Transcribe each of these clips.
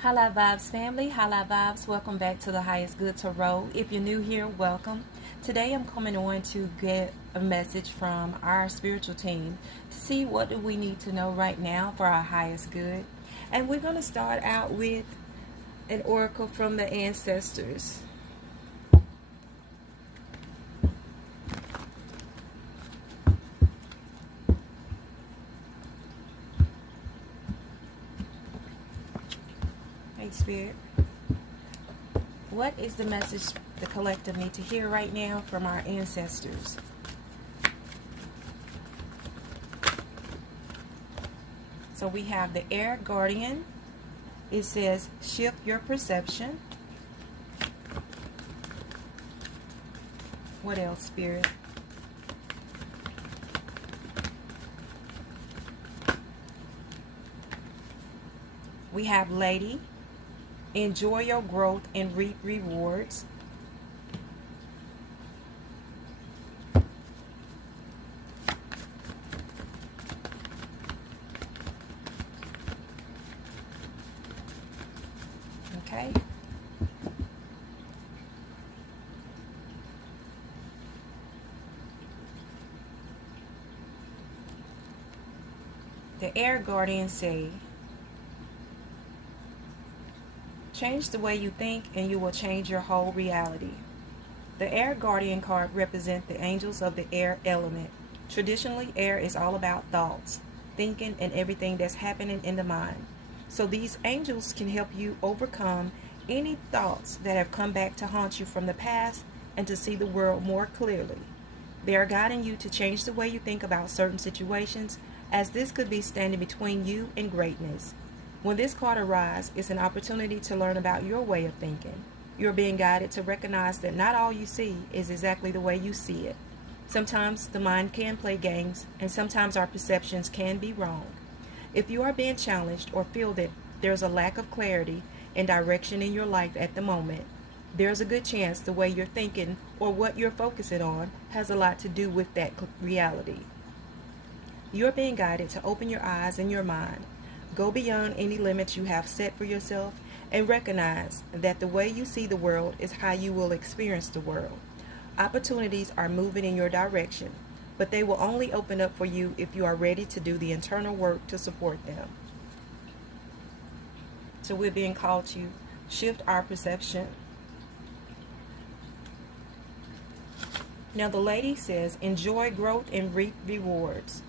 Hala Vibes family, Hala Vibes, welcome back to the Highest Good Tarot. If you're new here, welcome. Today I'm coming on to get a message from our spiritual team to see what do we need to know right now for our highest good. And we're going to start out with an oracle from the ancestors. Hey Spirit, what is the message the collective need to hear right now from our ancestors? So we have the Air Guardian. It says, shift your perception. What else, Spirit? We have Lady. Enjoy your growth and reap rewards. Okay. The Air Guardian say, change the way you think and you will change your whole reality. The Air Guardian card represents the angels of the air element. Traditionally, air is all about thoughts, thinking, and everything that's happening in the mind. So these angels can help you overcome any thoughts that have come back to haunt you from the past and to see the world more clearly. They are guiding you to change the way you think about certain situations, as this could be standing between you and greatness. When this card arises, it's an opportunity to learn about your way of thinking. You're being guided to recognize that not all you see is exactly the way you see it. Sometimes the mind can play games, and sometimes our perceptions can be wrong. If you are being challenged or feel that there's a lack of clarity and direction in your life at the moment, there's a good chance the way you're thinking or what you're focusing on has a lot to do with that reality. You're being guided to open your eyes and your mind. Go beyond any limits you have set for yourself and recognize that the way you see the world is how you will experience the world. Opportunities are moving in your direction, but they will only open up for you if you are ready to do the internal work to support them. So we're being called to shift our perception. Now the lady says, enjoy growth and reap rewards.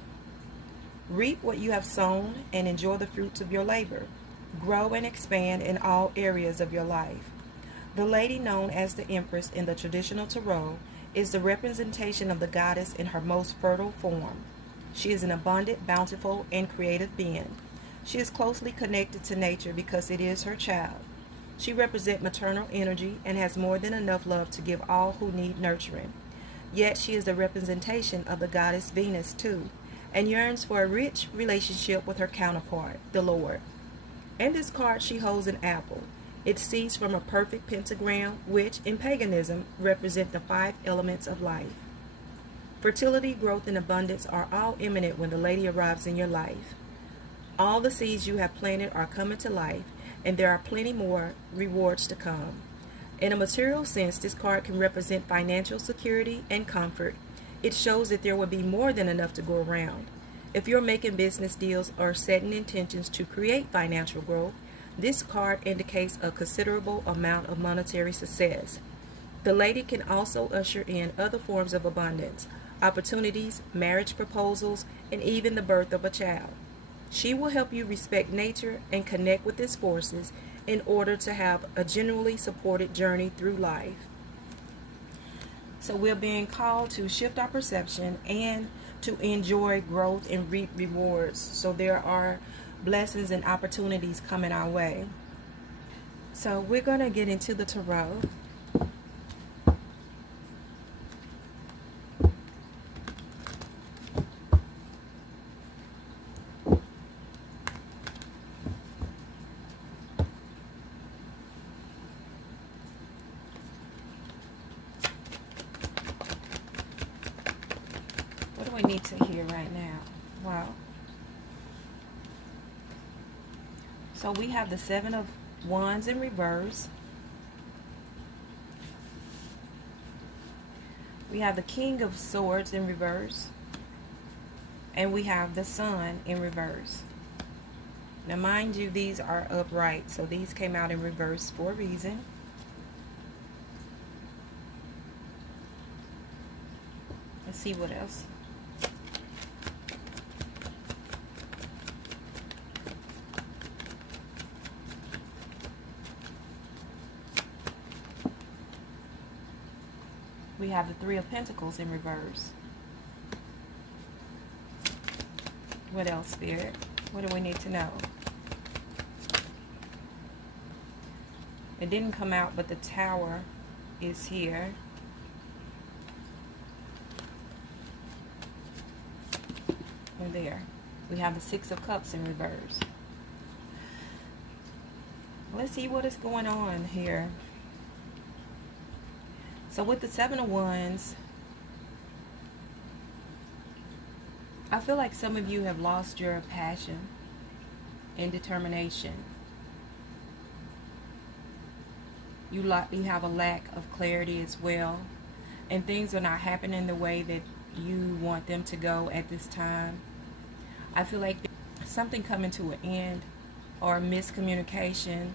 Reap what you have sown and enjoy the fruits of your labor. Grow and expand in all areas of your life. The lady, known as the Empress in the traditional tarot, is the representation of the goddess in her most fertile form. She is an abundant, bountiful, and creative being. She is closely connected to nature because it is her child. She represents maternal energy and has more than enough love to give all who need nurturing. Yet she is the representation of the goddess Venus too, and yearns for a rich relationship with her counterpart, the Lord. In this card she holds an apple. It seeds from a perfect pentagram, which in paganism represent the 5 elements of life. Fertility, growth, and abundance are all imminent when the lady arrives in your life. All the seeds you have planted are coming to life, and there are plenty more rewards to come. In a material sense, this card can represent financial security and comfort. It shows that there will be more than enough to go around. If you're making business deals or setting intentions to create financial growth, this card indicates a considerable amount of monetary success. The lady can also usher in other forms of abundance, opportunities, marriage proposals, and even the birth of a child. She will help you respect nature and connect with its forces in order to have a genuinely supported journey through life. So we're being called to shift our perception and to enjoy growth and reap rewards. So there are blessings and opportunities coming our way. So we're going to get into the tarot. What do we need to hear right now? Wow. So we have the 7 of Wands in reverse. We have the King of Swords in reverse. And we have the Sun in reverse. Now mind you, these are upright, so these came out in reverse for a reason. Let's see what else. We have the Three of Pentacles in reverse. What else, Spirit? What do we need to know? It didn't come out, but the Tower is here. And there. We have the Six of Cups in reverse. Let's see what is going on here. So with the Seven of Wands, I feel like some of you have lost your passion and determination. You have a lack of clarity as well, and things are not happening the way that you want them to go at this time. I feel like something coming to an end, or miscommunication,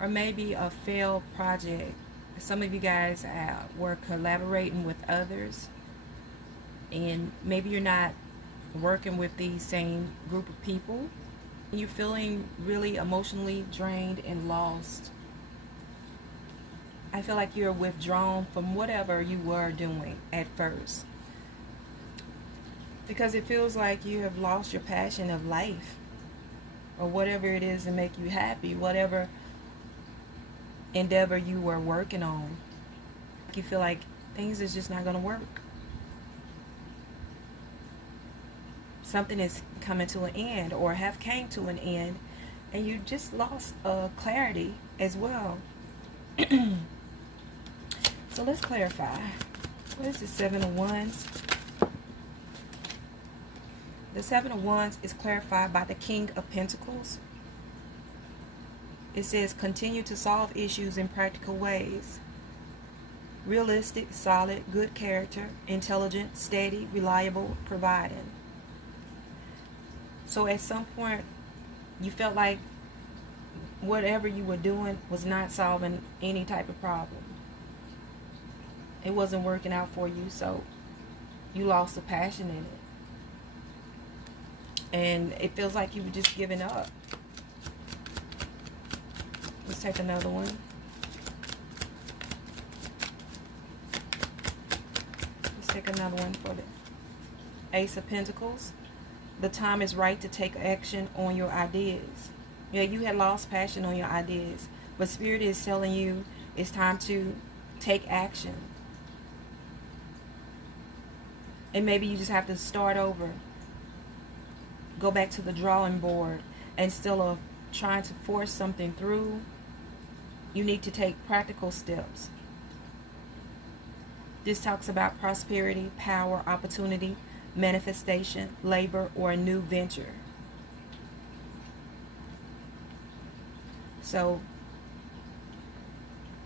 or maybe a failed project. Some of you guys were collaborating with others, and maybe you're not working with the same group of people. You're feeling really emotionally drained and lost. I feel like you're withdrawn from whatever you were doing at first, because it feels like you have lost your passion of life, or whatever it is to make you happy, whatever endeavor you were working on. You feel like things is just not going to work. Something is coming to an end, or have came to an end, and you just lost clarity as well. So let's clarify. What is the Seven of Wands? The Seven of Wands is clarified by the King of Pentacles. It says, continue to solve issues in practical ways. Realistic, solid, good character, intelligent, steady, reliable, providing. So at some point, you felt like whatever you were doing was not solving any type of problem. It wasn't working out for you, so you lost the passion in it. And it feels like you were just giving up. Let's take another one. Let's take another one for the Ace of Pentacles. The time is right to take action on your ideas. Yeah, you had lost passion on your ideas, but Spirit is telling you it's time to take action. And maybe you just have to start over. Go back to the drawing board. Instead of trying to force something through, you need to take practical steps. This talks about prosperity, power, opportunity, manifestation, labor, or a new venture. So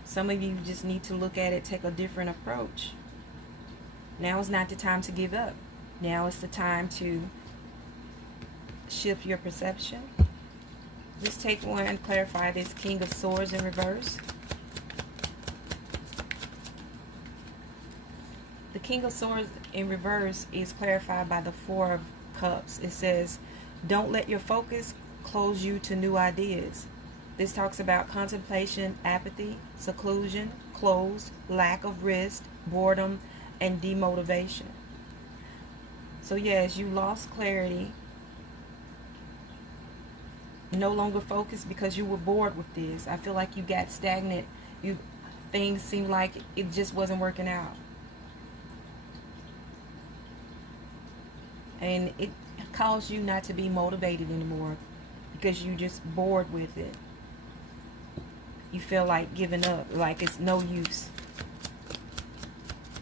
some of you just need to look at it, take a different approach. Now is not the time to give up. Now is the time to shift your perception. Let's take one and clarify this King of Swords in reverse. The King of Swords in reverse is clarified by the Four of Cups. It says, don't let your focus close you to new ideas. This talks about contemplation, apathy, seclusion, close, lack of risk, boredom, and demotivation. So yes, you lost clarity. No longer focused because you were bored with this. I feel like you got stagnant. Things seemed like it just wasn't working out. And it caused you not to be motivated anymore because you just bored with it. You feel like giving up, like it's no use.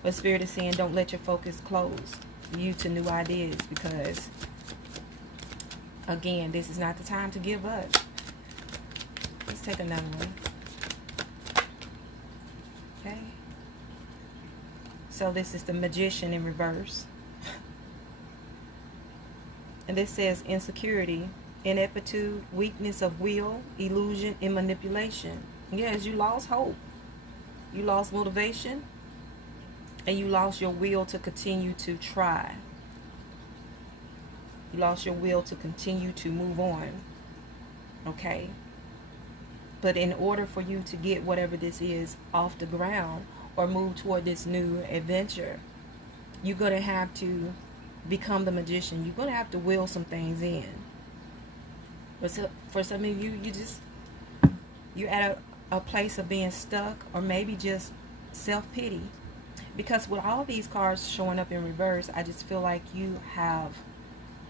But Spirit is saying, don't let your focus close you to new ideas, because again, this is not the time to give up. Let's take another one. Okay. So this is the Magician in reverse. And this says insecurity, ineptitude, weakness of will, illusion, and manipulation. Yes, you lost hope. You lost motivation. And you lost your will to continue to try. You lost your will to continue to move on. Okay? But in order for you to get whatever this is off the ground or move toward this new adventure, you're going to have to become the magician. You're going to have to will some things in. But for some of you, you're at a place of being stuck, or maybe just self-pity. Because with all these cards showing up in reverse, I just feel like you have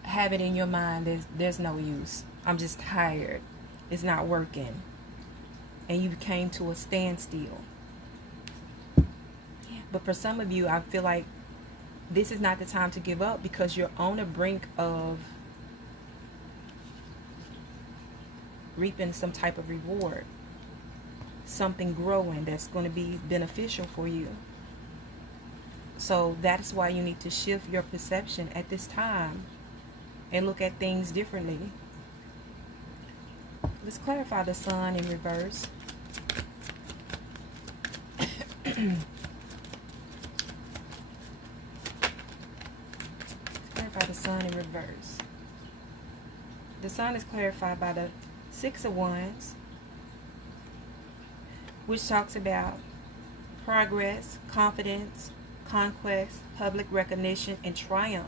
it in your mind, there's no use. I'm just tired. It's not working. And you came to a standstill. But for some of you, I feel like this is not the time to give up, because you're on the brink of reaping some type of reward. Something growing that's going to be beneficial for you. So that's why you need to shift your perception at this time and look at things differently. Let's clarify the Sun in reverse. Clarify the Sun in reverse. The Sun is clarified by the Six of Wands, which talks about progress, confidence, conquest, public recognition, and triumph.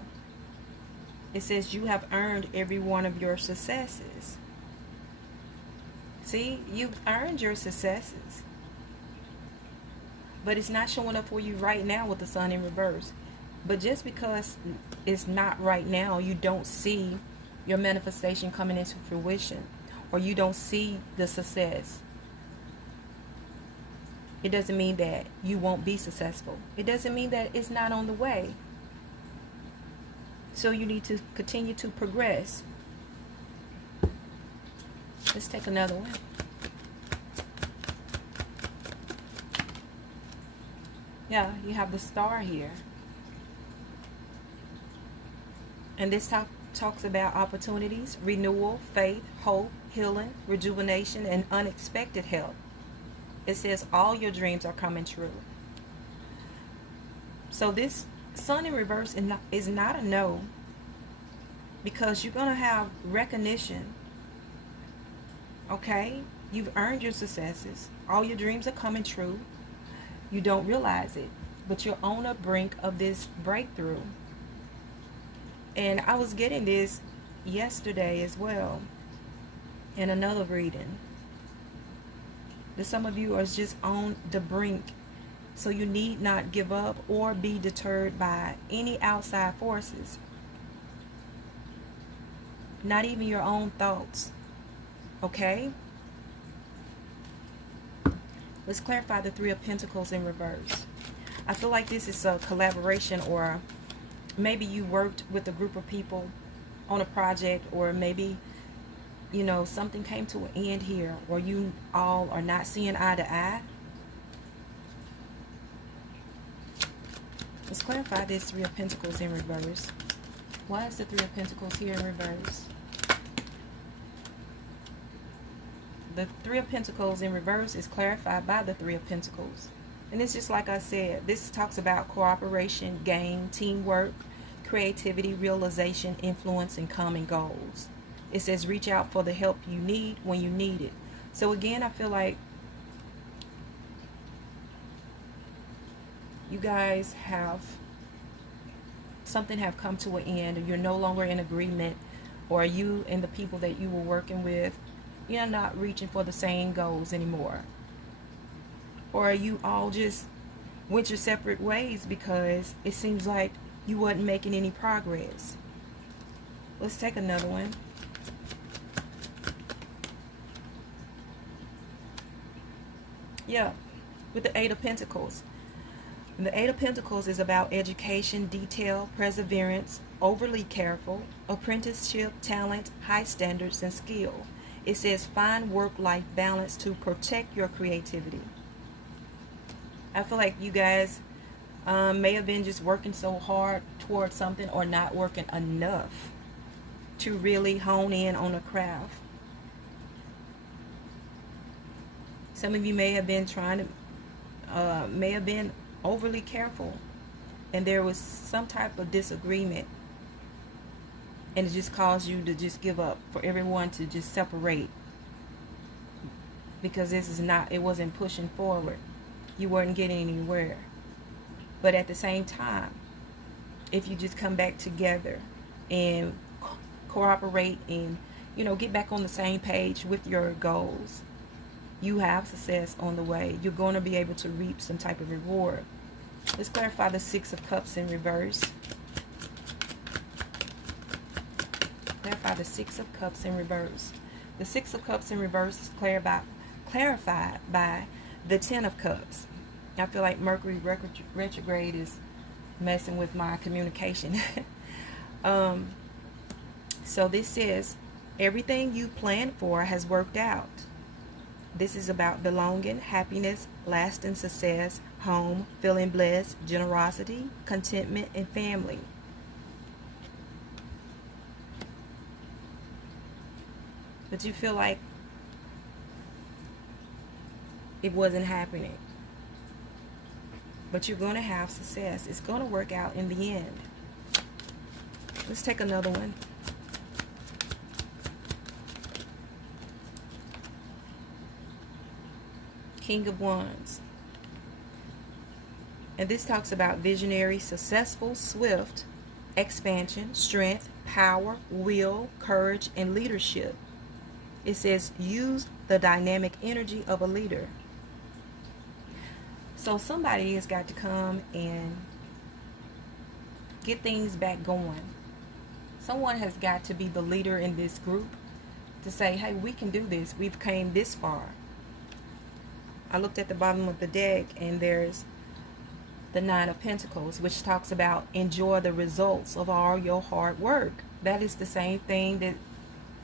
It says you have earned every one of your successes. See, you've earned your successes. But it's not showing up for you right now with the Sun in reverse. But just because it's not right now, you don't see your manifestation coming into fruition, or you don't see the success, it doesn't mean that you won't be successful. It doesn't mean that it's not on the way. So you need to continue to progress. Let's take another one. Yeah, you have the Star here. And this talks about opportunities, renewal, faith, hope, healing, rejuvenation, and unexpected help. It says all your dreams are coming true. So this Sun in reverse is not a no, because you're going to have recognition. Okay? You've earned your successes. All your dreams are coming true. You don't realize it, but you're on the brink of this breakthrough. And I was getting this yesterday as well in another reading. That some of you are just on the brink. So you need not give up or be deterred by any outside forces. Not even your own thoughts. Okay? Let's clarify the Three of Pentacles in reverse. I feel like this is a collaboration, or maybe you worked with a group of people on a project, or maybe, you know, something came to an end here, or you all are not seeing eye to eye. Let's clarify this Three of Pentacles in reverse. Why is the Three of Pentacles here in reverse? The Three of Pentacles in reverse is clarified by the Three of Pentacles. And it's just like I said, this talks about cooperation, gain, teamwork, creativity, realization, influence, and common goals. It says reach out for the help you need when you need it. So again, I feel like you guys have something have come to an end, or you're no longer in agreement, or you and the people that you were working with, you're not reaching for the same goals anymore. Or you all just went your separate ways because it seems like you wasn't making any progress. Let's take another one. Yeah, with the Eight of Pentacles. And the Eight of Pentacles is about education, detail, perseverance, overly careful, apprenticeship, talent, high standards, and skill. It says find work-life balance to protect your creativity. I feel like you guys may have been just working so hard towards something, or not working enough to really hone in on a craft. Some of you may have been may have been overly careful, and there was some type of disagreement, and it just caused you to just give up, for everyone to just separate, because it wasn't pushing forward. You weren't getting anywhere. But at the same time, if you just come back together and cooperate and, get back on the same page with your goals, you have success on the way. You're going to be able to reap some type of reward. Let's clarify the Six of Cups in reverse. Clarify the Six of Cups in reverse. The Six of Cups in reverse is clarified by the Ten of Cups. I feel like Mercury retrograde is messing with my communication. So this says, everything you planned for has worked out. This is about belonging, happiness, lasting success, home, feeling blessed, generosity, contentment, and family. But you feel like it wasn't happening. But you're going to have success. It's going to work out in the end. Let's take another one. King of Wands. And this talks about visionary, successful, swift, expansion, strength, power, will, courage, and leadership. It says use the dynamic energy of a leader. So somebody has got to come and get things back going. Someone has got to be the leader in this group to say, hey, we can do this. We've came this far. I looked at the bottom of the deck, and there's the Nine of Pentacles, which talks about enjoy the results of all your hard work. That is the same thing that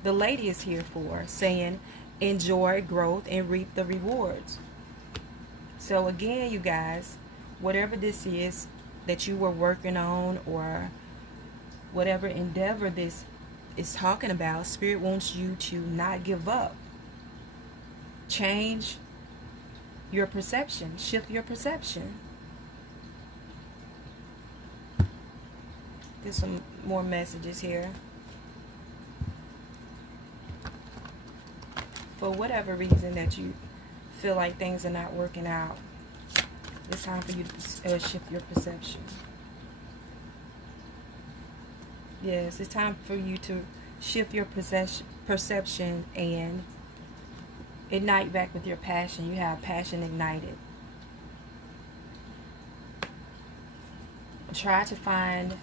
the lady is here for, saying enjoy growth and reap the rewards. So again, you guys, whatever this is that you were working on, or whatever endeavor this is talking about, Spirit wants you to not give up. Change your perception. Shift your perception. There's some more messages here. For whatever reason that you feel like things are not working out, it's time for you to shift your perception. Yes, it's time for you to shift your perception and ignite back with your passion. You have passion ignited. Try to find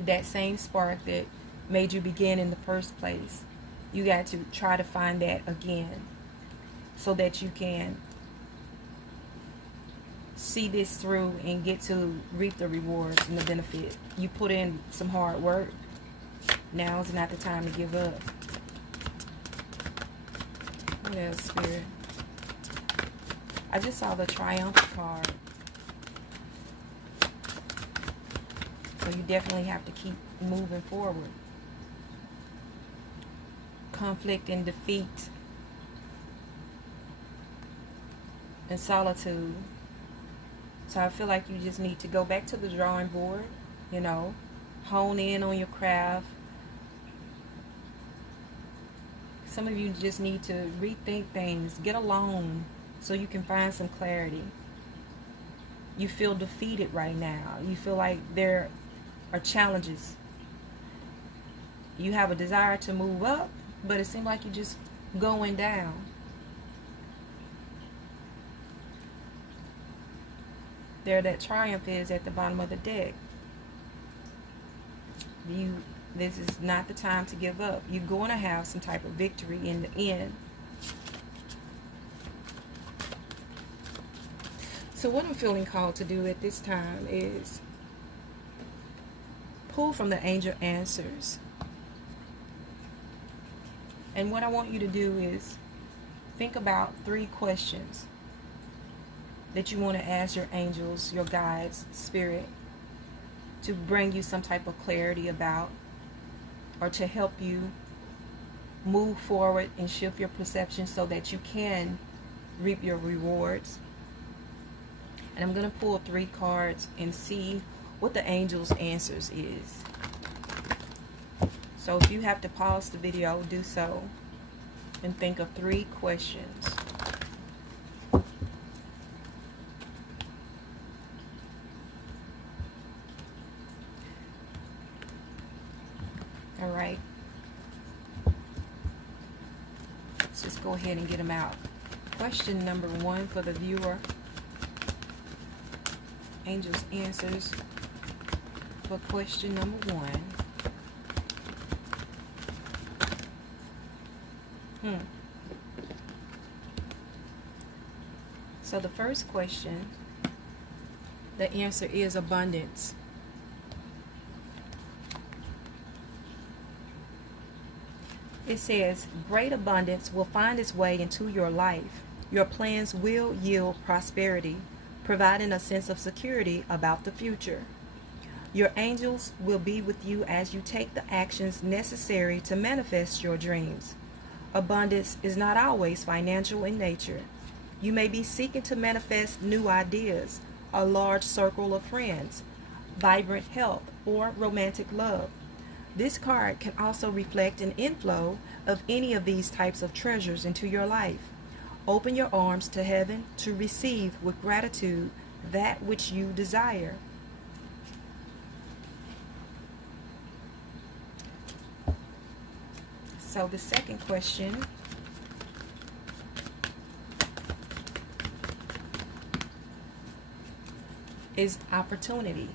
that same spark that made you begin in the first place. You got to try to find that again, so that you can see this through and get to reap the rewards and the benefit. You put in some hard work. Now is not the time to give up. What else, Spirit? I just saw the Triumph card. So you definitely have to keep moving forward. Conflict and defeat. And solitude. So I feel like you just need to go back to the drawing board, hone in on your craft. Some of you just need to rethink things. Get alone so you can find some clarity. You feel defeated right now. You feel like there are challenges. You have a desire to move up, but it seems like you're just going down. There that Triumph is at the bottom of the deck. This is not the time to give up. You're going to have some type of victory in the end. So what I'm feeling called to do at this time is pull from the angel answers. And what I want you to do is think about 3 questions that you want to ask your angels, your guides, spirit, to bring you some type of clarity about, or to help you move forward and shift your perception so that you can reap your rewards. And I'm going to pull 3 cards and see what the angels' answers is. So if you have to pause the video, do so and think of 3 questions. All right. Let's just go ahead and get them out. Question number 1 for the viewer. Angels' answers for question number 1. So the first question, the answer is abundance. It says, great abundance will find its way into your life. Your plans will yield prosperity, providing a sense of security about the future. Your angels will be with you as you take the actions necessary to manifest your dreams. Abundance is not always financial in nature. You may be seeking to manifest new ideas, a large circle of friends, vibrant health, or romantic love. This card can also reflect an inflow of any of these types of treasures into your life. Open your arms to heaven to receive with gratitude that which you desire. So the second question is opportunity.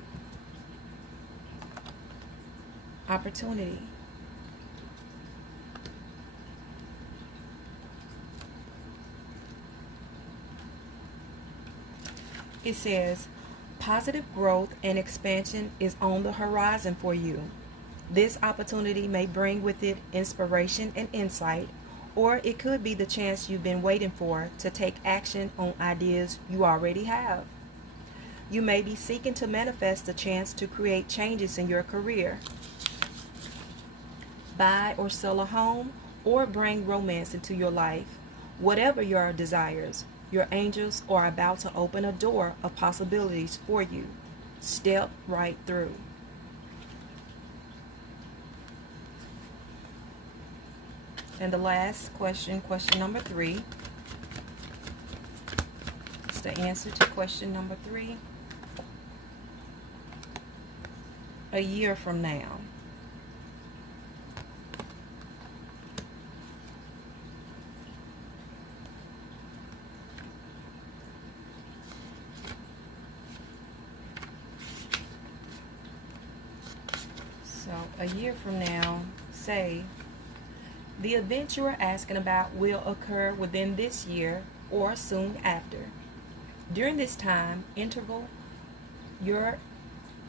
Opportunity. It says, positive growth and expansion is on the horizon for you. This opportunity may bring with it inspiration and insight, or it could be the chance you've been waiting for to take action on ideas you already have. You may be seeking to manifest a chance to create changes in your career, buy or sell a home, or bring romance into your life. Whatever your desires, your angels are about to open a door of possibilities for you. Step right through. And the last question, question number 3. It's the answer to question number 3. A year from now. So a year from now, say, the event you are asking about will occur within this year or soon after. During this time interval, you're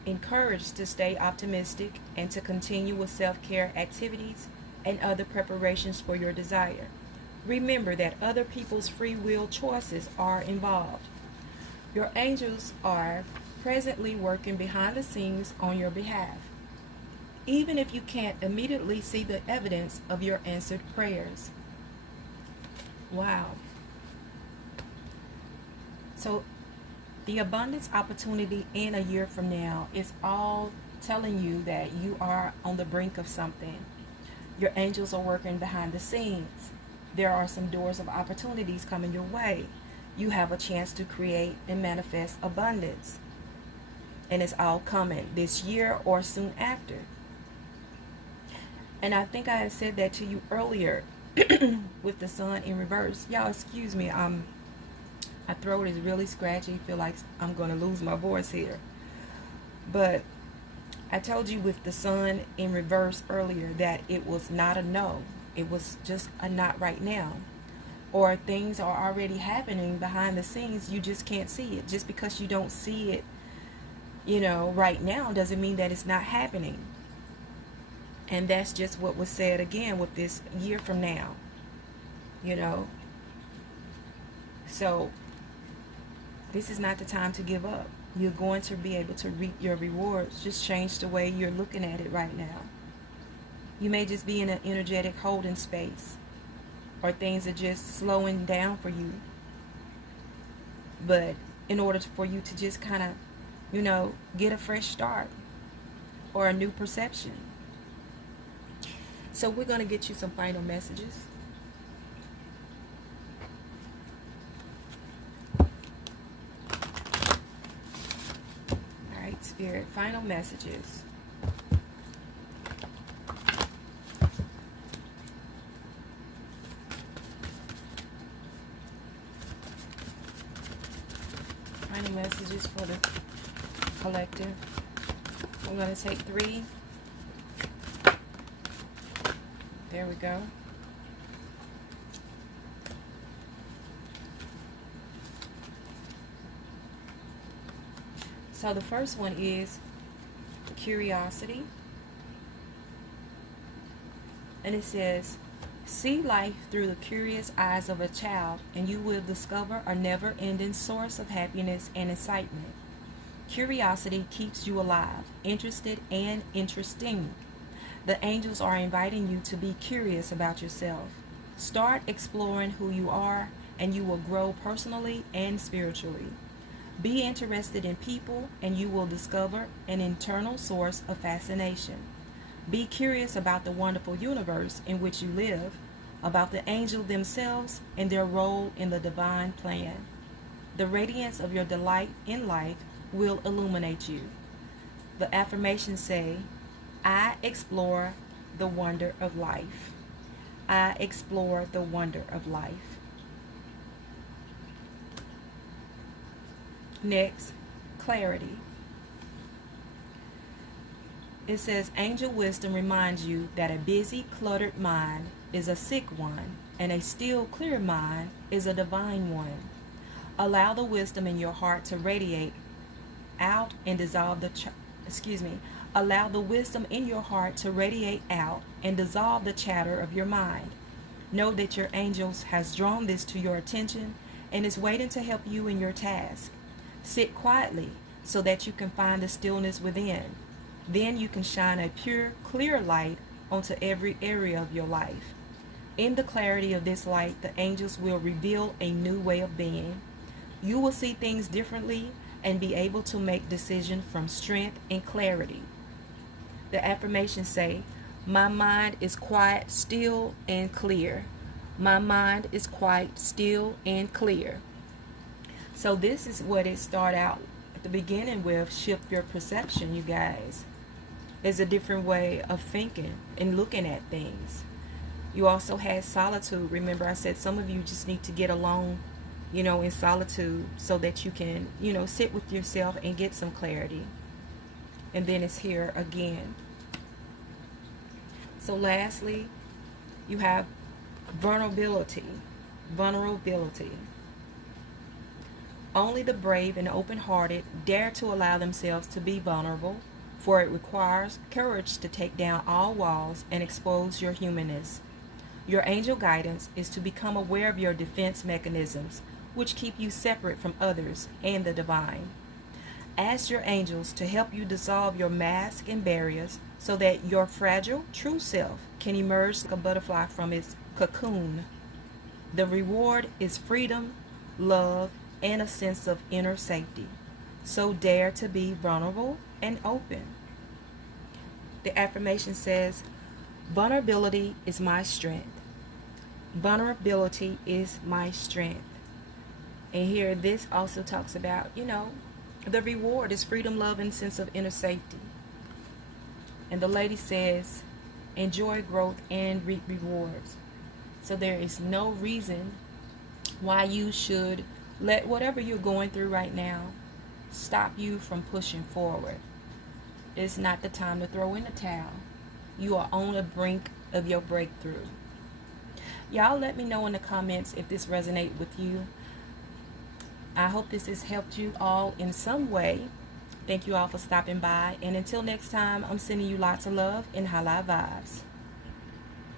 encouraged to stay optimistic and to continue with self-care activities and other preparations for your desire. Remember that other people's free will choices are involved. Your angels are presently working behind the scenes on your behalf, even if you can't immediately see the evidence of your answered prayers. Wow. So the abundance opportunity in a year from now is all telling you that you are on the brink of something. Your angels are working behind the scenes. There are some doors of opportunities coming your way. You have a chance to create and manifest abundance. And it's all coming this year or soon after. And I think I had said that to you earlier with the sun in reverse. Y'all excuse me, my throat is really scratchy. I feel like I'm going to lose my voice here. But I told you with the sun in reverse earlier that it was not a no. It was just a not right now. Or things are already happening behind the scenes. You just can't see it. Just because you don't see it, right now doesn't mean that it's not happening. And that's just what was said again with this year from now, you know. So this is not the time to give up. You're going to be able to reap your rewards. Just change the way you're looking at it right now. You may just be in an energetic holding space, or things are just slowing down for you. But in order for you to just kind of, get a fresh start or a new perception. So we're going to get you some final messages. All right, Spirit, final messages. Final messages for the collective. I'm going to take 3. There we go. So the first one is curiosity. And it says, see life through the curious eyes of a child, and you will discover a never-ending source of happiness and excitement. Curiosity keeps you alive, interested, and interesting. The angels are inviting you to be curious about yourself. Start exploring who you are, and you will grow personally and spiritually. Be interested in people, and you will discover an internal source of fascination. Be curious about the wonderful universe in which you live, about the angels themselves and their role in the divine plan. The radiance of your delight in life will illuminate you. The affirmations say, I explore the wonder of life. I explore the wonder of life. Next, clarity. It says, angel wisdom reminds you that a busy, cluttered mind is a sick one, and a still, clear mind is a divine one. Allow the wisdom in your heart to radiate out and dissolve Allow the wisdom in your heart to radiate out and dissolve the chatter of your mind. Know that your angels has drawn this to your attention and is waiting to help you in your task. Sit quietly so that you can find the stillness within. Then you can shine a pure, clear light onto every area of your life. In the clarity of this light, the angels will reveal a new way of being. You will see things differently and be able to make decisions from strength and clarity. The affirmations say, my mind is quiet, still, and clear. My mind is quiet, still, and clear. So this is what it started out at the beginning with. Shift your perception, you guys. It's a different way of thinking and looking at things. You also had solitude. Remember, I said some of you just need to get alone, in solitude so that you can, sit with yourself and get some clarity. And then it's here again. So lastly, you have vulnerability. Vulnerability. Only the brave and open-hearted dare to allow themselves to be vulnerable, for it requires courage to take down all walls and expose your humanness. Your angel guidance is to become aware of your defense mechanisms, which keep you separate from others and the divine. Ask your angels to help you dissolve your mask and barriers so that your fragile, true self can emerge like a butterfly from its cocoon. The reward is freedom, love, and a sense of inner safety. So dare to be vulnerable and open. The affirmation says, vulnerability is my strength. Vulnerability is my strength. And here this also talks about, the reward is freedom, love, and sense of inner safety. And the lady says, enjoy growth and reap rewards. So there is no reason why you should let whatever you're going through right now stop you from pushing forward. It's not the time to throw in the towel. You are on the brink of your breakthrough. Y'all let me know in the comments if this resonates with you. I hope this has helped you all in some way. Thank you all for stopping by. And until next time, I'm sending you lots of love and Hala vibes.